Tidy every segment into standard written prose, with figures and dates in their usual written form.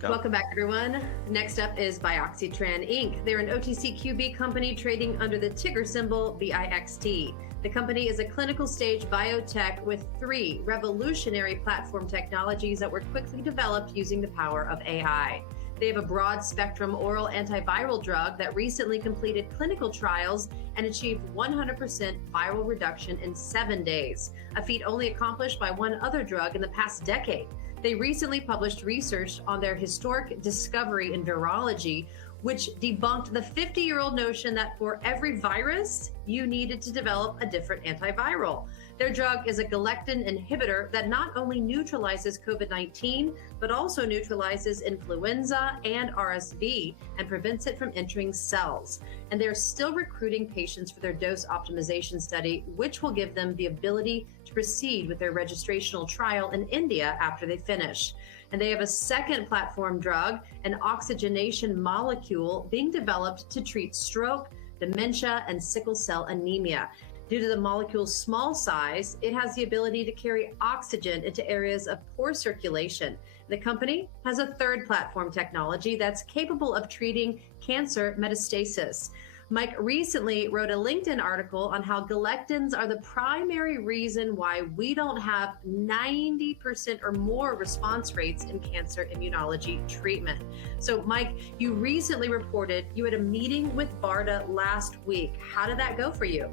Go. Welcome back, everyone. Next up is Bioxtytran Inc. They're an OTCQB company trading under the ticker symbol BIXT. The company is a clinical stage biotech with 3 revolutionary platform technologies that were quickly developed using the power of AI. They have a broad spectrum oral antiviral drug that recently completed clinical trials and achieved 100% viral reduction in 7 days, a feat only accomplished by one other drug in the past decade. They recently published research on their historic discovery in virology, which debunked the 50-year-old notion that for every virus, you needed to develop a different antiviral. Their drug is a galectin inhibitor that not only neutralizes COVID-19, but also neutralizes influenza and RSV and prevents it from entering cells. And they're still recruiting patients for their dose optimization study, which will give them the ability to proceed with their registrational trial in India after they finish. And they have a second platform drug, an oxygenation molecule being developed to treat stroke, dementia, and sickle cell anemia. Due to the molecule's small size, it has the ability to carry oxygen into areas of poor circulation. The company has a third platform technology that's capable of treating cancer metastasis. Mike recently wrote a LinkedIn article on how galectins are the primary reason why we don't have 90% or more response rates in cancer immunology treatment. So Mike, you recently reported you had a meeting with BARDA last week. How did that go for you?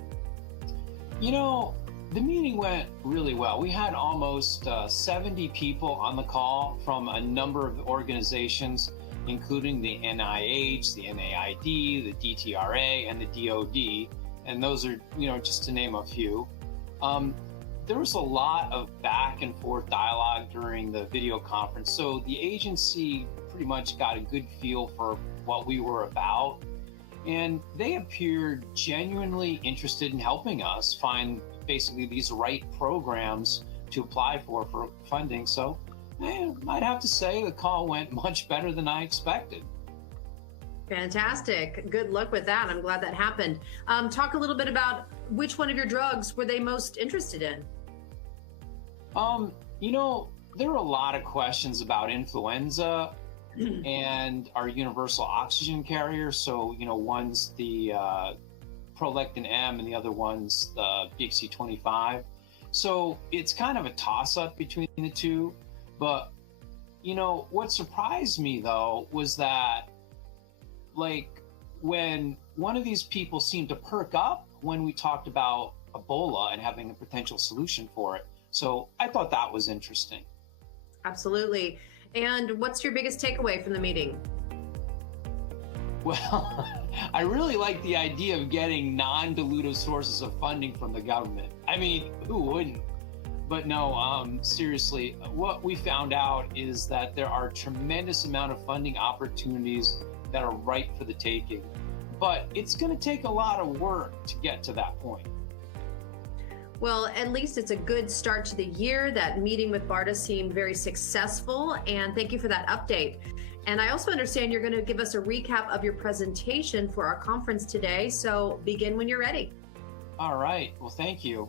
You know, the meeting went really well. We had almost 70 people on the call from a number of organizations, including the NIH, the NAID, the DTRA, and the DOD. And those are, just to name a few. There was a lot of back and forth dialogue during the video conference. So the agency pretty much got a good feel for what we were about. And they appeared genuinely interested in helping us find basically these right programs to apply for funding. So I'd have to say the call went much better than I expected. Fantastic. Good luck with that. I'm glad that happened. Talk a little bit about which one of your drugs were they most interested in? There were a lot of questions about influenza and our universal oxygen carrier. So, one's the prolactin M and the other one's the BIXT 25. So it's kind of a toss-up between the two. But, what surprised me, though, was that, when one of these people seemed to perk up when we talked about Ebola and having a potential solution for it. So I thought that was interesting. Absolutely. And what's your biggest takeaway from the meeting? Well, I really like the idea of getting non-dilutive sources of funding from the government. I mean, who wouldn't? But no, seriously, what we found out is that there are a tremendous amount of funding opportunities that are ripe for the taking. But it's going to take a lot of work to get to that point. Well, at least it's a good start to the year. That meeting with BARDA seemed very successful, and thank you for that update. And I also understand you're going to give us a recap of your presentation for our conference today, so begin when you're ready. All right. Well, thank you.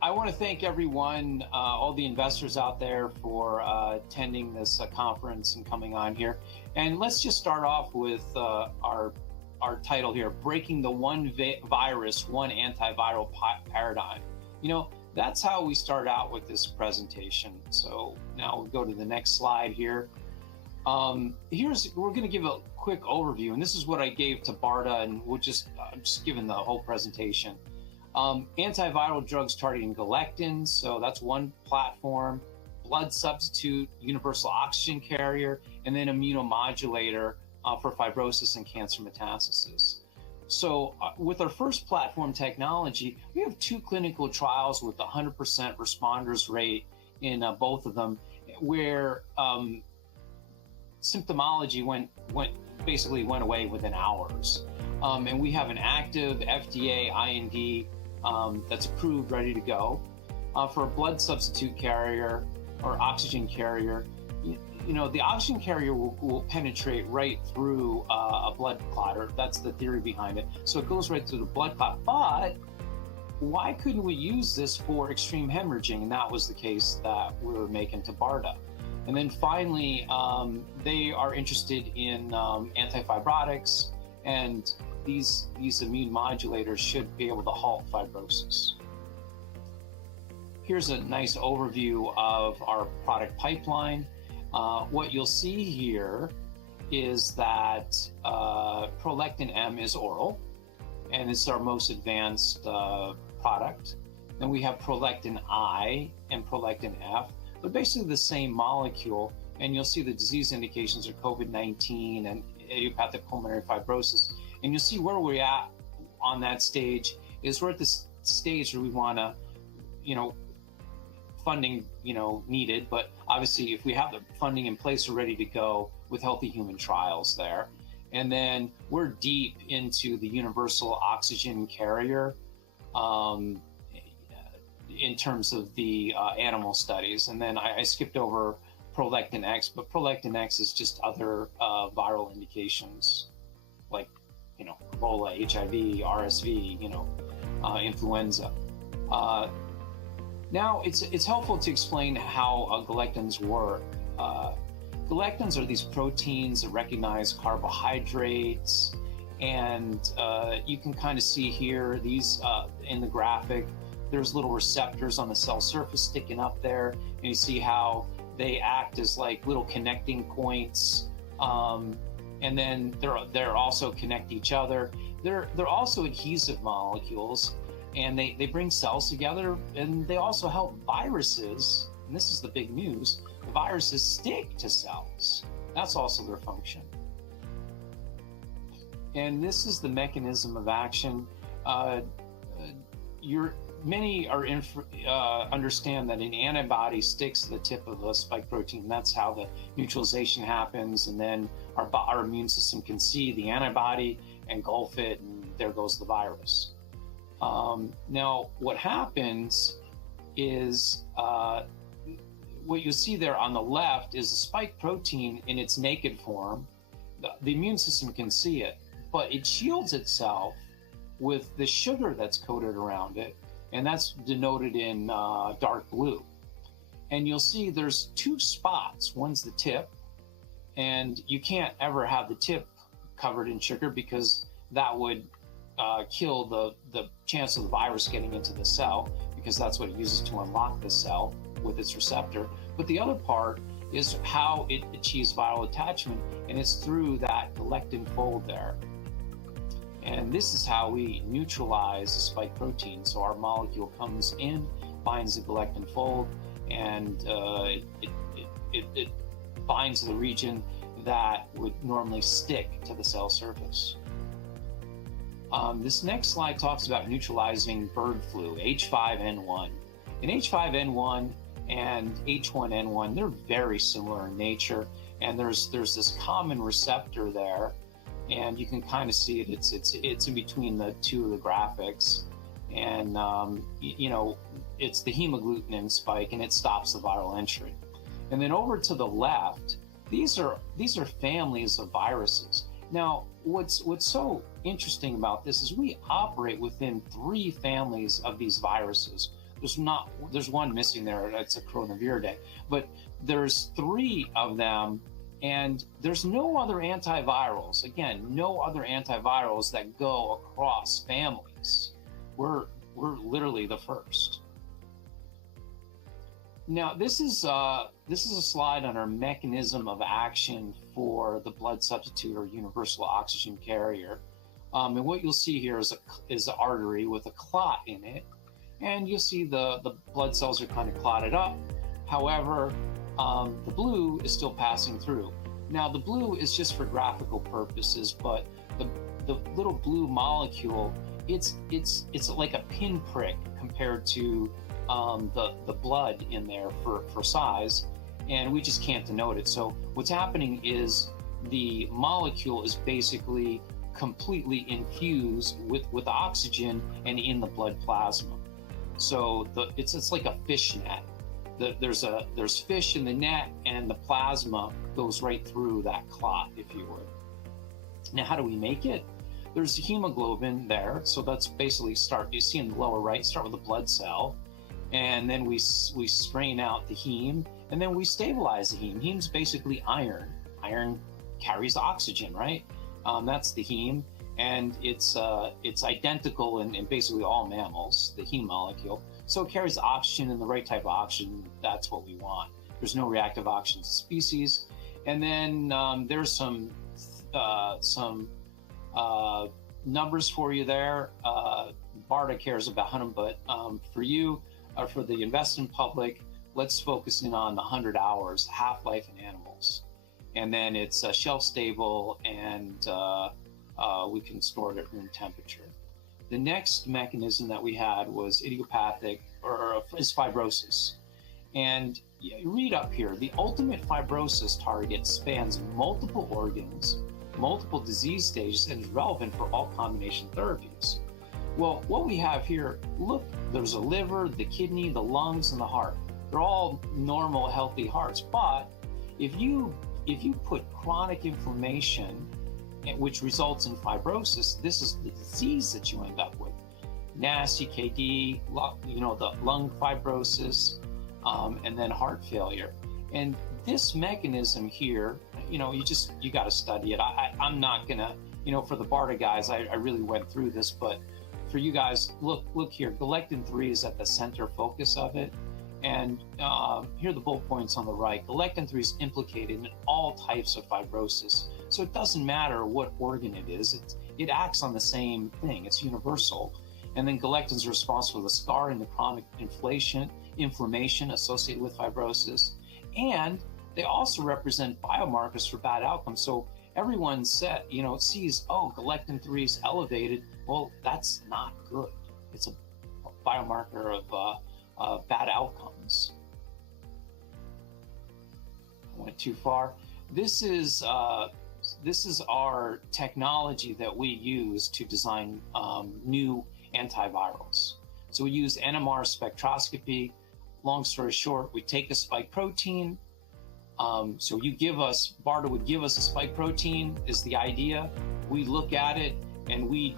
I want to thank everyone, all the investors out there for attending this conference and coming on here. And let's just start off with our title here, Breaking the One Virus, One Antiviral Paradigm. That's how we start out with this presentation. So now we'll go to the next slide here. We're going to give a quick overview, and this is what I gave to BARDA, and I'm just giving the whole presentation. Antiviral drugs targeting galectins, so that's one platform, blood substitute, universal oxygen carrier, and then immunomodulator for fibrosis and cancer metastasis. So with our first platform technology, we have 2 clinical trials with 100% responders rate in both of them, where symptomology went away within hours. And we have an active FDA IND that's approved, ready to go. For a blood substitute carrier or oxygen carrier, the oxygen carrier will penetrate right through a blood clot. That's the theory behind it. So it goes right through the blood clot. But why couldn't we use this for extreme hemorrhaging? And that was the case that we were making to BARDA. And then finally, they are interested in antifibrotics, and these immune modulators should be able to halt fibrosis. Here's a nice overview of our product pipeline. What you'll see here is that Prolectin M is oral, and it's our most advanced product. Then we have Prolectin I and Prolectin F. They're basically the same molecule, and you'll see the disease indications are COVID-19 and idiopathic pulmonary fibrosis. And you'll see where we're at on that stage is we're at this stage where we want to, funding, needed, but obviously if we have the funding in place, we're ready to go with healthy human trials there. And then we're deep into the universal oxygen carrier in terms of the animal studies. And then I skipped over Prolectin X, but Prolectin X is just other viral indications like, Ebola, HIV, RSV, influenza. Now it's helpful to explain how galectins work. Galectins are these proteins that recognize carbohydrates, and you can kind of see here these in the graphic. There's little receptors on the cell surface sticking up there, and you see how they act as like little connecting points, and then they're also connect each other. They're also adhesive molecules, and they bring cells together, and they also help viruses, and this is the big news, viruses stick to cells. That's also their function. And this is the mechanism of action. Many understand that an antibody sticks to the tip of a spike protein. That's how the neutralization happens, and then our immune system can see the antibody, engulf it, and there goes the virus. Now, what happens is what you see there on the left is the spike protein in its naked form. The immune system can see it, but it shields itself with the sugar that's coated around it, and that's denoted in dark blue. And you'll see there's two spots. One's the tip, and you can't ever have the tip covered in sugar because that would kill the chance of the virus getting into the cell, because that's what it uses to unlock the cell with its receptor. But the other part is how it achieves viral attachment, and it's through that galectin fold there. And this is how we neutralize the spike protein. So our molecule comes in, binds the galectin fold, and it binds the region that would normally stick to the cell surface. This next slide talks about neutralizing bird flu, H5N1. And H5N1 and H1N1, they're very similar in nature, and there's this common receptor there, and you can kind of see it. It's in between the two of the graphics, and it's the hemagglutinin spike, and it stops the viral entry. And then over to the left, these are families of viruses. Now, what's so interesting about this is we operate within 3 families of these viruses. There's one missing there, that's a coronaviridae, but there's 3 of them, and there's no other antivirals. Again, no other antivirals that go across families. We're literally the first. Now, this is a slide on our mechanism of action for the blood substitute or universal oxygen carrier. And what you'll see here is an artery with a clot in it. And you'll see the blood cells are kind of clotted up. However, the blue is still passing through. Now, the blue is just for graphical purposes, but the little blue molecule, it's like a pinprick compared to the blood in there for size, and we just can't denote it. So what's happening is the molecule is basically completely infused with oxygen and in the blood plasma. So it's like a fish net. There's fish in the net, and the plasma goes right through that clot, if you would. Now, how do we make it? There's hemoglobin there, so that's basically you see in the lower right, start with a blood cell, and then we strain out the heme, And then we stabilize the heme. Heme's basically iron. Iron carries oxygen, right? That's the heme, and it's identical in basically all mammals, the heme molecule. So it carries oxygen and the right type of oxygen. That's what we want. There's no reactive oxygen species. And then there's some numbers for you there. BARDA cares about them, but for you, or for the investing public, let's focus in on the 100 hours half-life in animals. And then it's shelf stable, and we can store it at room temperature. The next mechanism that we had was idiopathic, or is fibrosis. And you read up here, the ultimate fibrosis target spans multiple organs, multiple disease stages, and is relevant for all combination therapies. Well, what we have here, look, there's a liver, the kidney, the lungs, and the heart. They're all normal, healthy hearts. But if you put chronic inflammation, which results in fibrosis, this is the disease that you end up with. NAS, CKD, the lung fibrosis, and then heart failure. And this mechanism here, you got to study it. I'm not gonna, for the BARDA guys, I really went through this, but for you guys, look here. Galectin-3 is at the center focus of it. And here are the bullet points on the right. Galectin-3 is implicated in all types of fibrosis. So it doesn't matter what organ it is. It acts on the same thing. It's universal. And then galectin is responsible for the scarring and the chronic inflammation associated with fibrosis. And they also represent biomarkers for bad outcomes. So everyone sees, galectin-3 is elevated. Well, that's not good. It's a biomarker of bad outcomes. I went too far. This is our technology that we use to design new antivirals. So we use NMR spectroscopy. Long story short, we take a spike protein. So BARDA would give us a spike protein is the idea. We look at it and we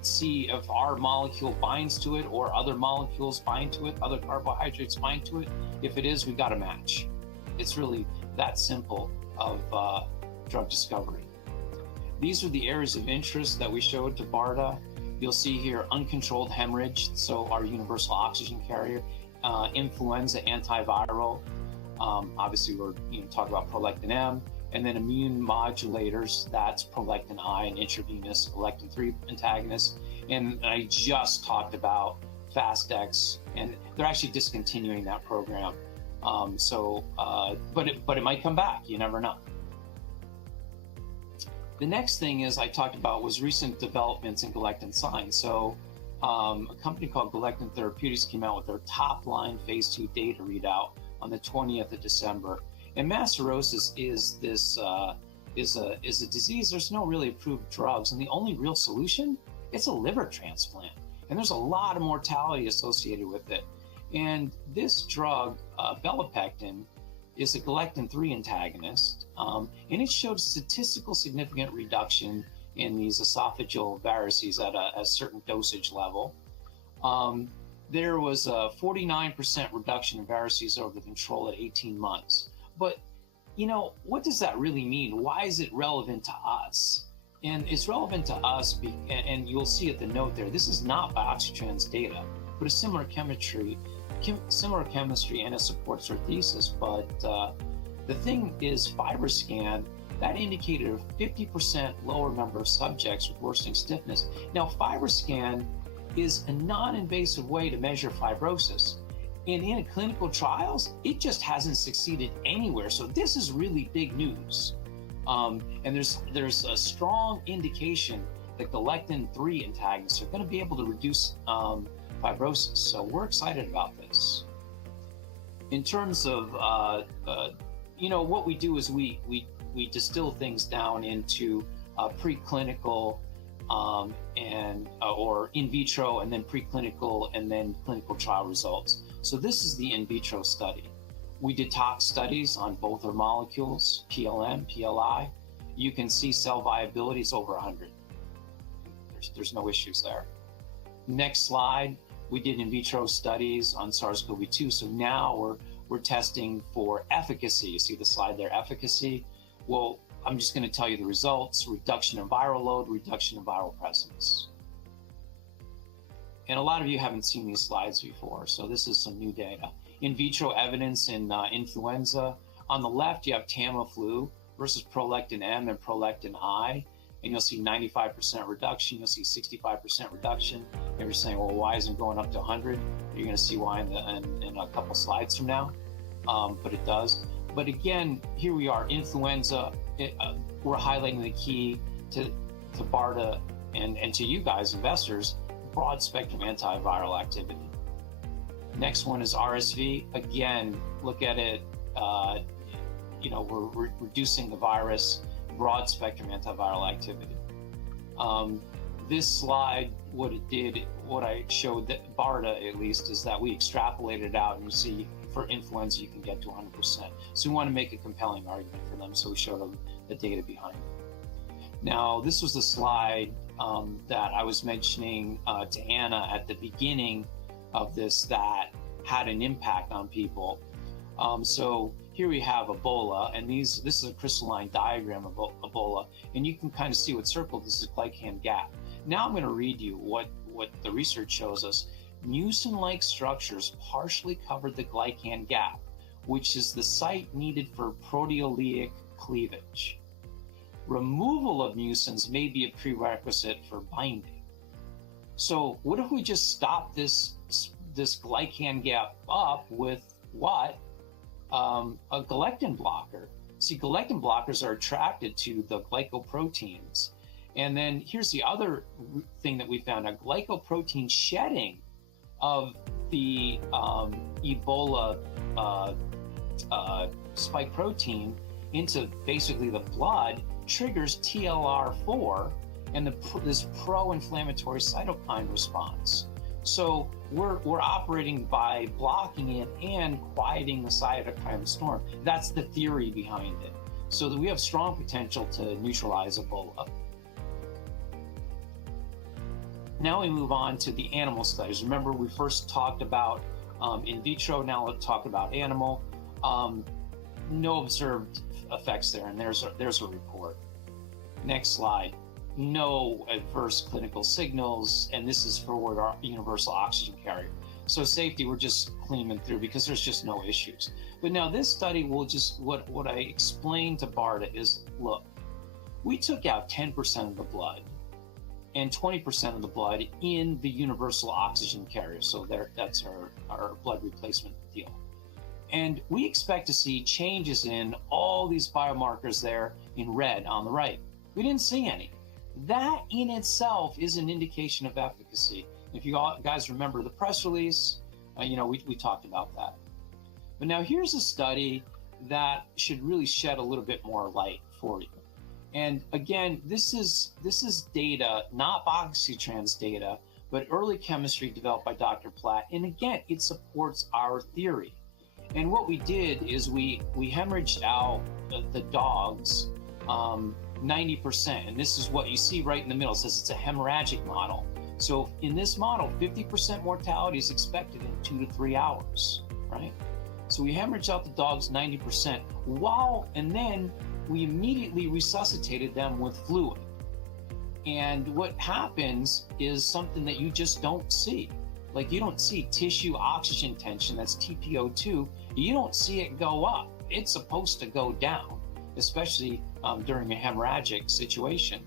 see if our molecule binds to it or other molecules bind to it, other carbohydrates bind to it. If it is, we got a match. It's really that simple of drug discovery. These are the areas of interest that we showed to BARDA. You'll see here uncontrolled hemorrhage, so our universal oxygen carrier, influenza antiviral. Obviously, we're talking about prolactin M, and then immune modulators. That's prolactin I and intravenous galectin-3 antagonists. And I just talked about FastX, and they're actually discontinuing that program. But it might come back. You never know. The next thing I talked about was recent developments in galectin science. So a company called Galectin Therapeutics came out with their top-line phase 2 data readout on the 20th of December. And mast cirrhosis is a disease. There's no really approved drugs, and the only real solution, it's a liver transplant. And there's a lot of mortality associated with it. And this drug, belapectin, is a galectin-3 antagonist, and it showed statistical significant reduction in these esophageal varices at a certain dosage level. There was a 49% reduction in varices over the control at 18 months. But, what does that really mean? Why is it relevant to us? And it's relevant to us, and you'll see at the note there, this is not BioXyTran's data, but a similar chemistry, and it supports our thesis. But the thing is, FibroScan, that indicated a 50% lower number of subjects with worsening stiffness. Now, FibroScan is a non-invasive way to measure fibrosis. And in clinical trials, it just hasn't succeeded anywhere. So this is really big news. And there's a strong indication that galectin-3 antagonists are going to be able to reduce fibrosis. So we're excited about this. In terms of, what we do is we distill things down into preclinical or in vitro, and then preclinical, and then clinical trial results. So this is the in vitro study. We did tox studies on both our molecules, PLM, PLI. You can see cell viability is over 100. There's no issues there. Next slide, we did in vitro studies on SARS-CoV-2. So now we're testing for efficacy. You see the slide there, efficacy. Well, I'm just going to tell you the results: reduction in viral load, reduction in viral presence. And a lot of you haven't seen these slides before, so this is some new data. In vitro evidence in influenza. On the left, you have Tamiflu versus prolactin M and prolactin I, and you'll see 95% reduction. You'll see 65% reduction. And you're saying, well, why isn't it going up to 100? You're going to see why in a couple slides from now, but it does. But again, here we are, influenza. We're highlighting the key to BARDA and to you guys, investors, broad spectrum antiviral activity. Next one is RSV. Again, look at it. We're reducing the virus, broad spectrum antiviral activity. This slide, what I showed that BARDA at least, is that we extrapolated out, and you see for influenza you can get to 100%. So we want to make a compelling argument for them, so we showed them the data behind it. Now, this was the slide that I was mentioning to Anna at the beginning of this that had an impact on people. So here we have Ebola, and this is a crystalline diagram of Ebola, and you can kind of see what's circled. This is glycan gap. Now I'm going to read you what the research shows us. Mucin-like structures partially covered the glycan gap, which is the site needed for proteolytic cleavage. Removal of mucins may be a prerequisite for binding. So what if we just stop this glycan gap up with what? A galectin blocker. See, galectin blockers are attracted to the glycoproteins. And then here's the other thing that we found: a glycoprotein shedding of the Ebola spike protein into basically the blood triggers TLR4 and this pro-inflammatory cytokine response. So we're operating by blocking it and quieting the cytokine storm. That's the theory behind it. So that we have strong potential to neutralize Ebola. Now we move on to the animal studies. Remember, we first talked about in vitro, now let's talk about animal. No observed effects there, and there's a report. Next slide. No adverse clinical signals, and this is for our universal oxygen carrier. So safety, we're just cleaning through because there's just no issues. But now this study will just, what I explained to BARDA is, look, we took out 10% of the blood and 20% of the blood in the universal oxygen carrier. So that's our blood replacement deal. And we expect to see changes in all these biomarkers there in red on the right. We didn't see any. That in itself is an indication of efficacy. If you guys remember the press release, we talked about that. But now here's a study that should really shed a little bit more light for you. And again, this is data, not Bioxytran's data, but early chemistry developed by Dr. Platt. And again, it supports our theory. And what we did is we hemorrhaged out the dogs 90%. And this is what you see right in the middle. It says it's a hemorrhagic model. So in this model, 50% mortality is expected in 2 to 3 hours, right? So we hemorrhaged out the dogs 90% and then we immediately resuscitated them with fluid. And what happens is something that you just don't see. Like, you don't see tissue oxygen tension, that's TPO2. You don't see it go up. It's supposed to go down, especially during a hemorrhagic situation.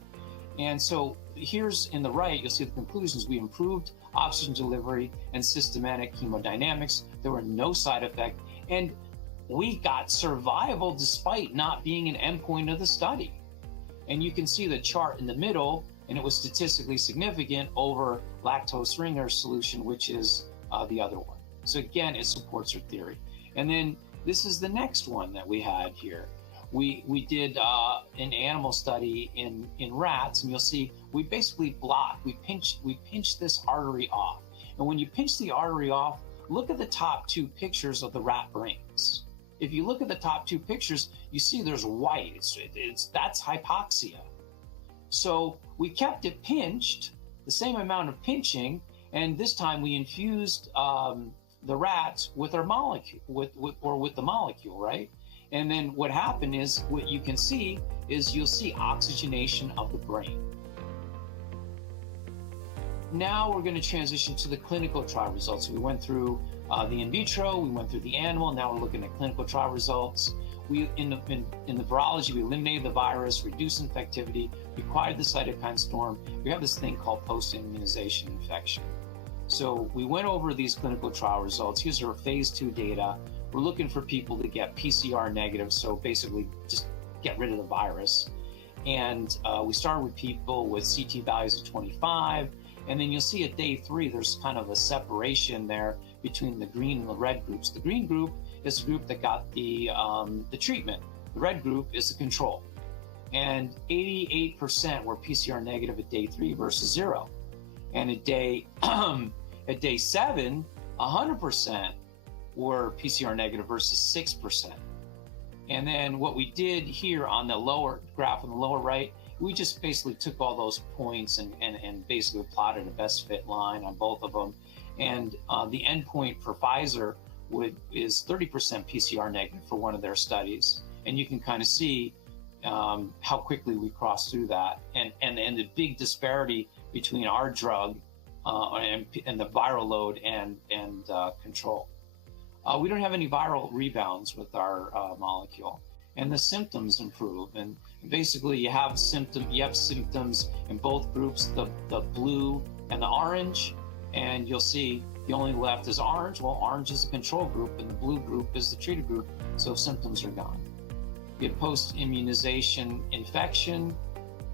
And so here's in the right, you'll see the conclusions. We improved oxygen delivery and systematic hemodynamics. There were no side effects. And we got survival despite not being an endpoint of the study. And you can see the chart in the middle, and it was statistically significant over lactose ringer solution, which is the other one. So again, it supports our theory. And then this is the next one that we had here. We did an animal study in rats, and you'll see we basically blocked, we pinched this artery off. And when you pinch the artery off, look at the top two pictures of the rat brains. If you look at the top two pictures, you see there's white. That's hypoxia. So we kept it pinched, the same amount of pinching, and this time we infused the rats with our molecule, with the molecule, right? And then what happened is, what you can see is you'll see oxygenation of the brain. Now we're going to transition to the clinical trial results. We went through the in vitro, we went through the animal, now we're looking at clinical trial results. We, in the virology, we eliminated the virus, reduced infectivity, we quieted the cytokine storm. We have this thing called post-immunization infection. So we went over these clinical trial results. Here's our phase 2 data. We're looking for people to get PCR negative, so basically just get rid of the virus. And we started with people with CT values of 25, and then you'll see at day 3, there's kind of a separation there between the green and the red groups. The green group is the group that got the treatment. The red group is the control. And 88% were PCR negative at day 3 versus 0. And at day 7, 100% were PCR negative versus 6%. And then what we did here on the lower graph on the lower right, we just basically took all those points and basically plotted a best fit line on both of them. And the endpoint for Pfizer is 30% PCR negative for one of their studies. And you can kind of see how quickly we crossed through that, and the big disparity between our drug and the viral load and control. We don't have any viral rebounds with our molecule, and the symptoms improve. And basically, you have symptoms in both groups, the blue and the orange, and you'll see the only left is orange. Well, orange is the control group, and the blue group is the treated group, so symptoms are gone. We have post-immunization infection,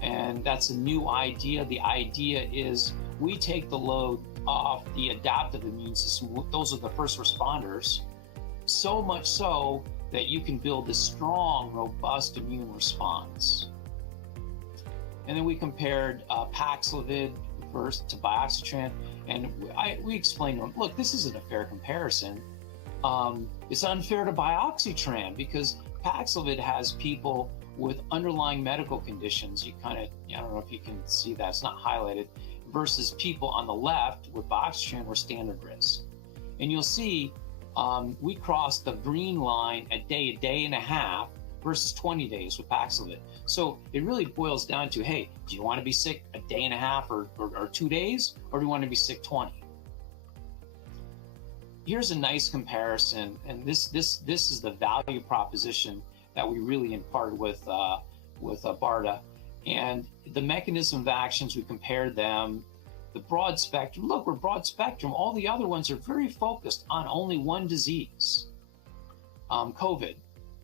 and that's a new idea. The idea is we take the load off the adaptive immune system. Those are the first responders, so much so that you can build a strong, robust immune response. And then we compared Paxlovid first to BioXyTran, and we explained to them, look, this isn't a fair comparison. It's unfair to BioXyTran because Paxlovid has people with underlying medical conditions. You kind of, I don't know if you can see that, it's not highlighted, versus people on the left with BioXyTran were standard risk. And you'll see we crossed the green line a day and a half versus 20 days with Paxlovid. So it really boils down to, hey, do you want to be sick a day and a half or 2 days, or do you want to be sick 20? Here's a nice comparison, and this is the value proposition that we really imparted with BARDA. And the mechanism of actions, we compared them. The broad spectrum, look, we're broad spectrum. All the other ones are very focused on only one disease, COVID,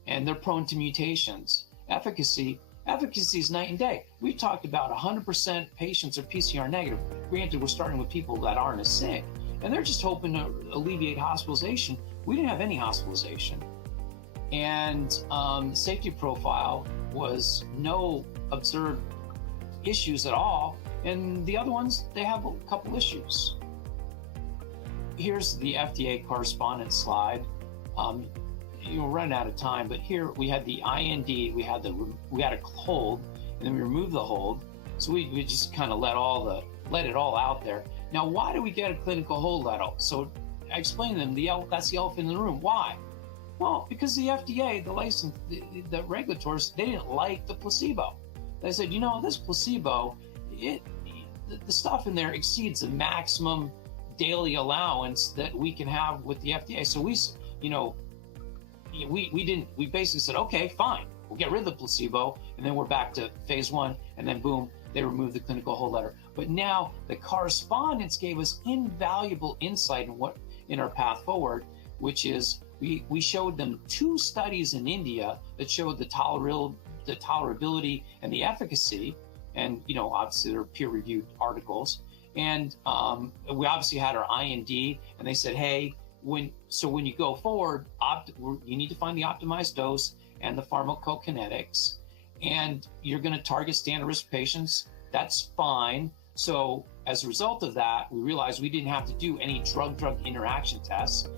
and they're prone to mutations. Efficacy is night and day. We've talked about 100% patients are PCR negative. Granted, we're starting with people that aren't as sick, and they're just hoping to alleviate hospitalization. We didn't have any hospitalization. And safety profile was no observed issues at all. And the other ones, they have a couple issues. Here's the FDA correspondence slide. We're running out of time, but here we had the IND, we had a hold, and then we removed the hold. So we just kind of let it all out there. Now, why do we get a clinical hold So I explained to them, that's the elephant in the room. Why? Well, because the FDA, the regulators, they didn't like the placebo. They said, this placebo, the stuff in there exceeds the maximum daily allowance that we can have with the FDA. So we basically said, okay, fine, we'll get rid of the placebo, and then we're back to phase 1, and then boom, they removed the clinical hold letter. But now the correspondence gave us invaluable insight in our path forward, which is we showed them 2 studies in India that showed the tolerability and the efficacy, and obviously they're peer-reviewed articles. And we obviously had our IND, and they said, hey, when you go forward, you need to find the optimized dose and the pharmacokinetics, and you're going to target standard risk patients. That's fine. So as a result of that, we realized we didn't have to do any drug-drug interaction tests.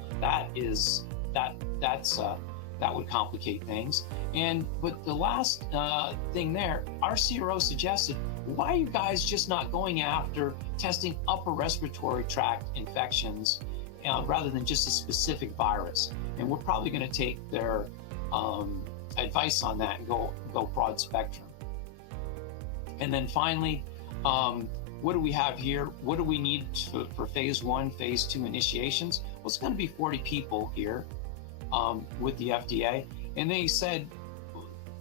That would complicate things. But the last thing there, our CRO suggested, why are you guys just not going after testing upper respiratory tract infections rather than just a specific virus. And we're probably going to take their advice on that and go broad spectrum. And then finally, what do we have here? What do we need for phase 1, phase 2 initiations? Well, it's going to be 40 people here with the FDA. And they said,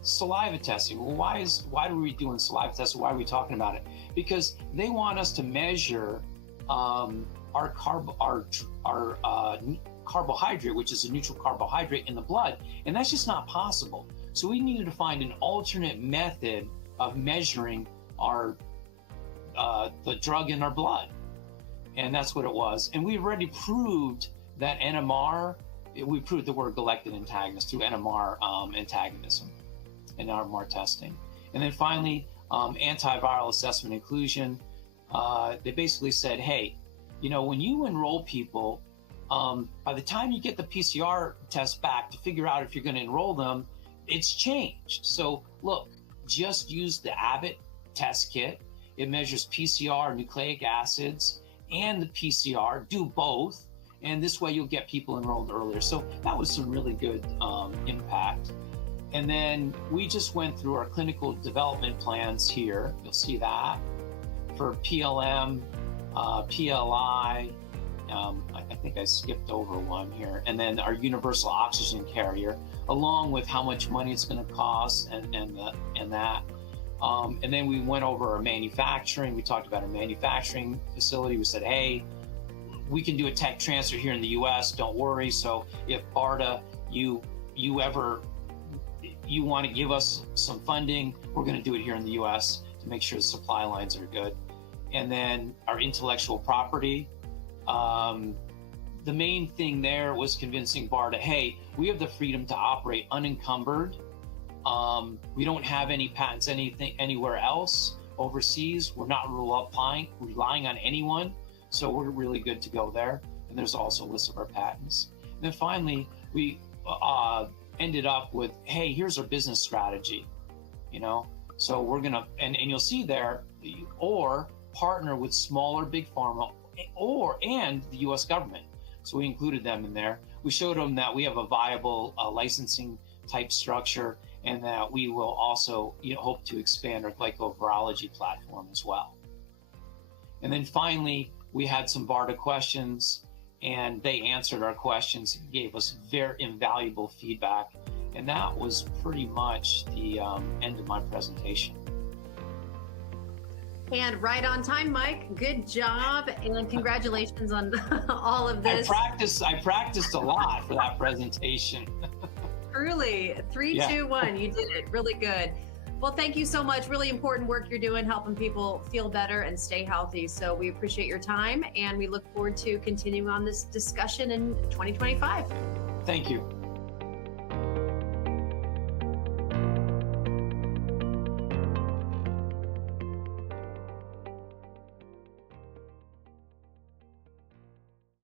saliva testing. Well, why are we doing saliva testing? Why are we talking about it? Because they want us to measure our carbohydrate, which is a neutral carbohydrate in the blood, and that's just not possible. So we needed to find an alternate method of measuring our the drug in our blood, and that's what it was. And we already proved that NMR. We proved that we're a galectin antagonist through NMR antagonism in NMR testing. And then finally, antiviral assessment inclusion. They basically said, hey, you know, when you enroll people, by the time you get the PCR test back to figure out if you're going to enroll them, it's changed. So look, just use the Abbott test kit. It measures PCR, nucleic acids, and the PCR. Do both, and this way you'll get people enrolled earlier. So that was some really good impact. And then we just went through our clinical development plans here. You'll see that for PLM, PLI. I think I skipped over one here. And then our universal oxygen carrier, along with how much money it's going to cost and that. And then we went over our manufacturing. We talked about our manufacturing facility. We said, hey, we can do a tech transfer here in the U.S. Don't worry. So if BARDA, you want to give us some funding, we're going to do it here in the U.S. to make sure the supply lines are good. And then our intellectual property. The main thing there was convincing BARDA, hey, we have the freedom to operate unencumbered. We don't have any patents anywhere else overseas. We're not relying on anyone. So we're really good to go there. And there's also a list of our patents. And then finally, we ended up with, hey, here's our business strategy, you know? So we're gonna, and you'll see there, or partner with smaller big pharma and the US government. So we included them in there. We showed them that we have a viable licensing type structure, and that we will also hope to expand our glycovirology platform as well. And then finally, we had some BARDA questions, and they answered our questions and gave us very invaluable feedback. And that was pretty much the end of my presentation. And right on time, Mike. Good job, and congratulations on all of this. I practiced a lot for that presentation. Truly, 3, 2, 1. You did it. Really good. Well, thank you so much. Really important work you're doing, helping people feel better and stay healthy. So we appreciate your time, and we look forward to continuing on this discussion in 2025. Thank you.